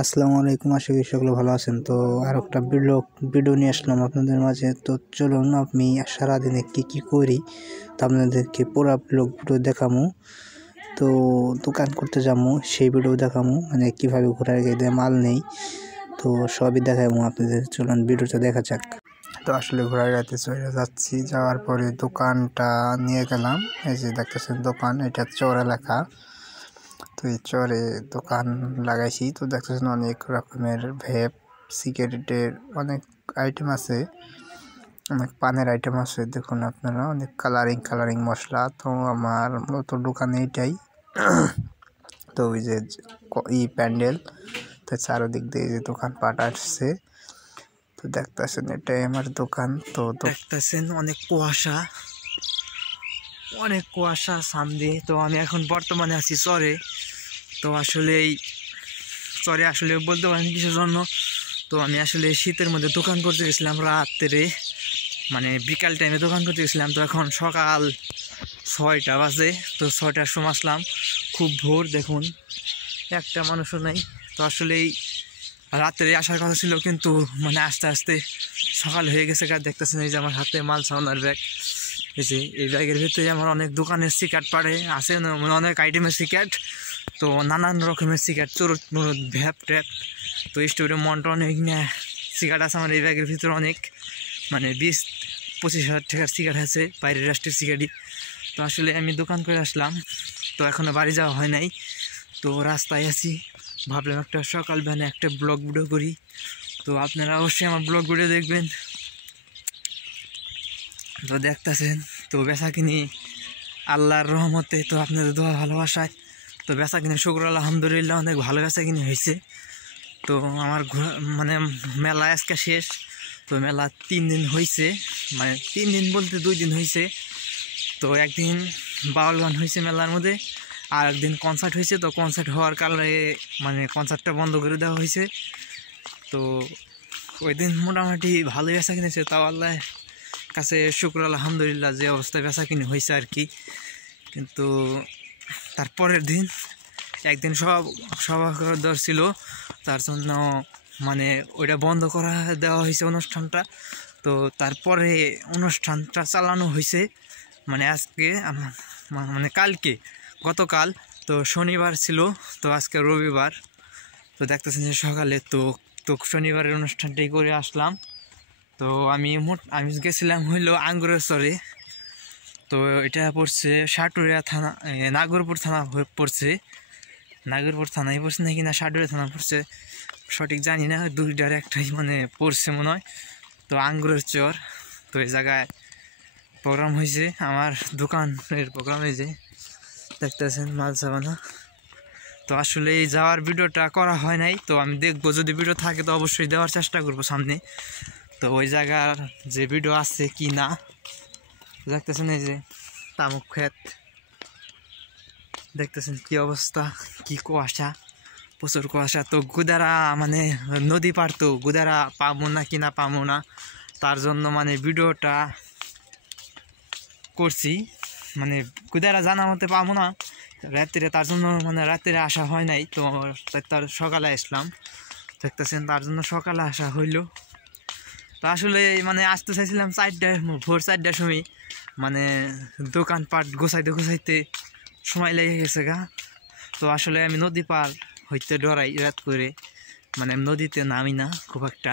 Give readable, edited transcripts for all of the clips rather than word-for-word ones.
আসসালামু আলাইকুম, আশা করি সকলে ভালো আছেন। তো আর একটা ভিডিও নিয়ে আসলাম আপনাদের মাঝে। তো চলুন আমি সারাদিনে কি করি তো আপনাদেরকে পুরো ভিডিও দেখামু। তো দোকান করতে যাবো সেই ভিডিও দেখামু, মানে কীভাবে ঘোরার গাড়িতে মাল নেই তো সবই দেখাবো আপনাদের। চলুন ভিডিওটা দেখা যাক। তো আসলে ঘোরার গাড়িতে চলে যাচ্ছি, যাওয়ার পরে দোকানটা নিয়ে গেলাম। এই যে দেখতেছেন দোকান, এটা চর এলাকা। তো এই চরে দোকান লাগাইছি। তো দেখতেছেন অনেক রকমের ভেপ, সিগারেটের অনেক আইটেম আছে, অনেক পানের আইটেম আছে। দেখুন আপনারা, অনেক কালারিং মশলা। তো আমার মূলত দোকানে এটাই। তো ওই যে প্যান্ডেল, তো চারোদিক দিয়ে যে দোকানপাট আসছে। তো দেখতেছেন এটাই আমার দোকান। তো দেখতেছেন অনেক কুয়াশা সামনে। তো আমি এখন বর্তমানে আছি চরে। তো আসলে বলতে পারেন কিসের জন্য। তো আমি আসলে শীতের মধ্যে দোকান করতে গেছিলাম রাত্রে, মানে বিকাল টাইমে দোকান করতে গেছিলাম। তো এখন সকাল 6টা বাজে। তো 6টার সময় আসলাম, খুব ভোর। দেখুন একটা মানুষও নাই। তো আসলেই রাত্রে আসার কথা ছিল, কিন্তু মানে আস্তে আস্তে সকাল হয়ে গেছে। দেখতেছেন এই যে আমার হাতে মাল সাউনার ব্যাগ। এই ব্যাগের ভিতরে আমার অনেক দোকানের সিগারেট পাড়ে আছে, মানে অনেক আইটেমের সিগারেট। তো নানান রকমের সিগারেট, চোরট মোরট, ভ্যাপ ট্যাপ। তো স্টোরে মন্টন অনেক সিগারেট আছে আমার এই ব্যাগের ভিতরে। অনেক মানে 20-25 হাজার টাকার সিগারেট আছে, বাইরের রাষ্ট্রের সিগারেটই। তো আসলে আমি দোকান করে আসলাম, তো এখনও বাড়ি যাওয়া হয় নাই। তো রাস্তায় আছি, ভাবলাম একটা সকালবেলা একটা ব্লগ ভিডিও করি। তো আপনারা অবশ্যই আমার ব্লগ ভিডিও দেখবেন। তো দেখতেছেন, তো বেচাকিনি আল্লাহর রহমতে, তো আপনাদের দোয়া ভালোবাসায় তো বেচাকিনি শুকর আলহামদুলিল্লাহ অনেক ভালো বেচাকিনি হয়েছে। তো আমার মানে মেলা আজকে শেষ। তো মেলা 3 দিন হয়েছে, মানে 3 দিন বলতে 2 দিন হয়েছে। তো একদিন বাউল গান হয়েছে মেলার মধ্যে, আর একদিন কনসার্ট হয়েছে। তো কনসার্ট হওয়ার কারণে মানে কনসার্টটা বন্ধ করে দেওয়া হয়েছে। তো ওই দিন মোটামুটি ভালোই বেচা কিনেছে, তাও আল্লাহ কাছে শুক্র আলহামদুলিল্লাহ যে অবস্থায় বেচা কিনে হয়েছে আর কি। কিন্তু তারপরের দিন একদিন সভা দর ছিল, তার জন্য মানে ওইটা বন্ধ করে দেওয়া হয়েছে অনুষ্ঠানটা। তো তারপরে অনুষ্ঠানটা চালানো হয়েছে মানে আজকে, মানে গতকাল তো শনিবার ছিল, তো আজকে রবিবার। তো দেখতেছেন যে সকালে তো শনিবারের অনুষ্ঠানটাই করে আসলাম। তো আমি গেছিলাম হইলো আঙ্গুরের চরে। তো এটা পড়ছে সাটুরিয়া থানা, নাগরপুর থানা পড়ছে। নাগরপুর থানায় পড়ছে নাকি না সাটুরিয়া থানা পড়ছে সঠিক জানি না, দুইটার একটাই মানে পড়ছে মনে হয়। তো আঙ্গুরের চর, তো এই জায়গায় প্রোগ্রাম হয়েছে, আমার দোকানের প্রোগ্রাম হয়েছে। দেখতেছেন মাল সাবানা। তো আসলে এই যাওয়ার ভিডিওটা করা হয় নাই। তো আমি দেখবো, যদি ভিডিও থাকে তো অবশ্যই দেওয়ার চেষ্টা করবো সামনে। তো ওই জায়গার যে ভিডিও আছে কি না, দেখতেছেন এই যে তামুক ক্ষেত, দেখতেছেন কি অবস্থা, কি কুয়াশা, প্রচুর কুয়াশা। তো গুদারা মানে নদী পার, তো গুদারা পাবো না কিনা পাবো না, তার জন্য মানে ভিডিওটা করছি। মানে গুদারা জানা মতে পাবো না রাত্রে, তার জন্য মানে রাত্রে আসা হয় নাই। তো তার সকালে আসলাম, দেখতেছেন তার জন্য সকালে আসা হইল। তো আসলে মানে আসতে চাইছিলাম ভোর 4টার সময়, মানে দোকানপাট গোছাইতে সময় লেগে গেছে গা। তো আসলে আমি নদী পার হইতে ডরাই রাত করে, মানে নদীতে নামি না খুব একটা।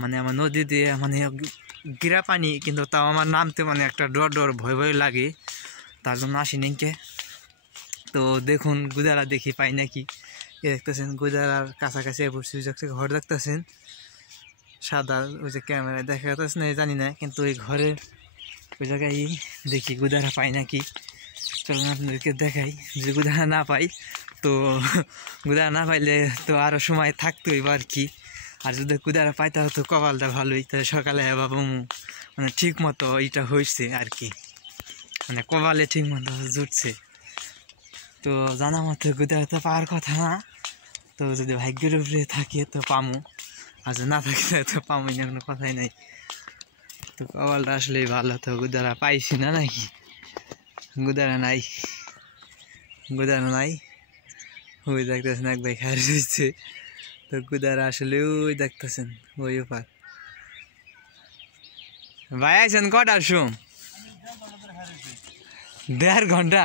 মানে আমার নদী দিয়ে মানে গিরা পানি, কিন্তু তাও আমার নামতে মানে একটা ডর ভয় লাগে, তার জন্য আসি নিকে। তো দেখুন গুদারা দেখি পাই নাকি। দেখতেছেন গুদারার কাছাকাছি পড়ছি, ঘর দেখতেছেন সাদা, ওই যে ক্যামেরায় দেখা যাচ্ছে না জানি না, কিন্তু ওই ঘরের ওই জায়গায় দেখি গুদারা পাই নাকি। চলুন আপনাদেরকে দেখাই, যে গুদারা না পাই তো গুদারা না পাইলে তো আরও সময় থাকতো এবার কি। আর যদি গুদারা পাইতে হতো কপালটা ভালোই, তাহলে সকালে বাবু মানে ঠিক মতো এইটা হয়েছে আর কি, মানে কপালে ঠিক মতো জুটছে। তো জানা মতো গুদারা তো পাওয়ার কথা না, তো যদি ভাগ্যের উপরে থাকে তো পামু, আর যদি না থাকে তো পামুই না, কোনো কথাই নাই। তো কপালটা আসলেই ভালো, তো গুদারা পাইছি না নাকি, গুদারা নাই। ওই দেখতেছেন এক ভাই খায় রয়েছে। তো কুদার আসলে ওই দেখতেছেন ওই ওপার। ভাই আছেন কটার সোম? 1.5 ঘন্টা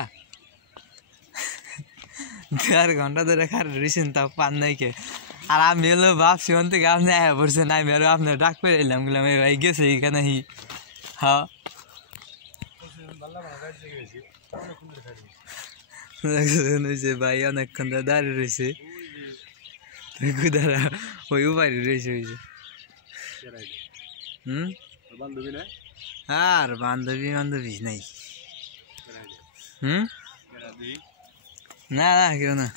1.5 ঘন্টা ধরে খার রয়েছেন, তাও পান নাই কে। আর আমি হলো ভাবছি ওন থেকে আপনি আয়া পড়ছেন, আমি আরো আপনার ডাক পেয়ে এলাম, গেলাম এই ভাই গেছে এখানে। হ্যাঁ ভাই অনেকক্ষণ ধরে দাঁড়িয়ে রয়েছে। কুদারা ওই উপারি রয়েছে ওই যে। আর বান্ধবী বান্ধবী নাই। না না কেউ না।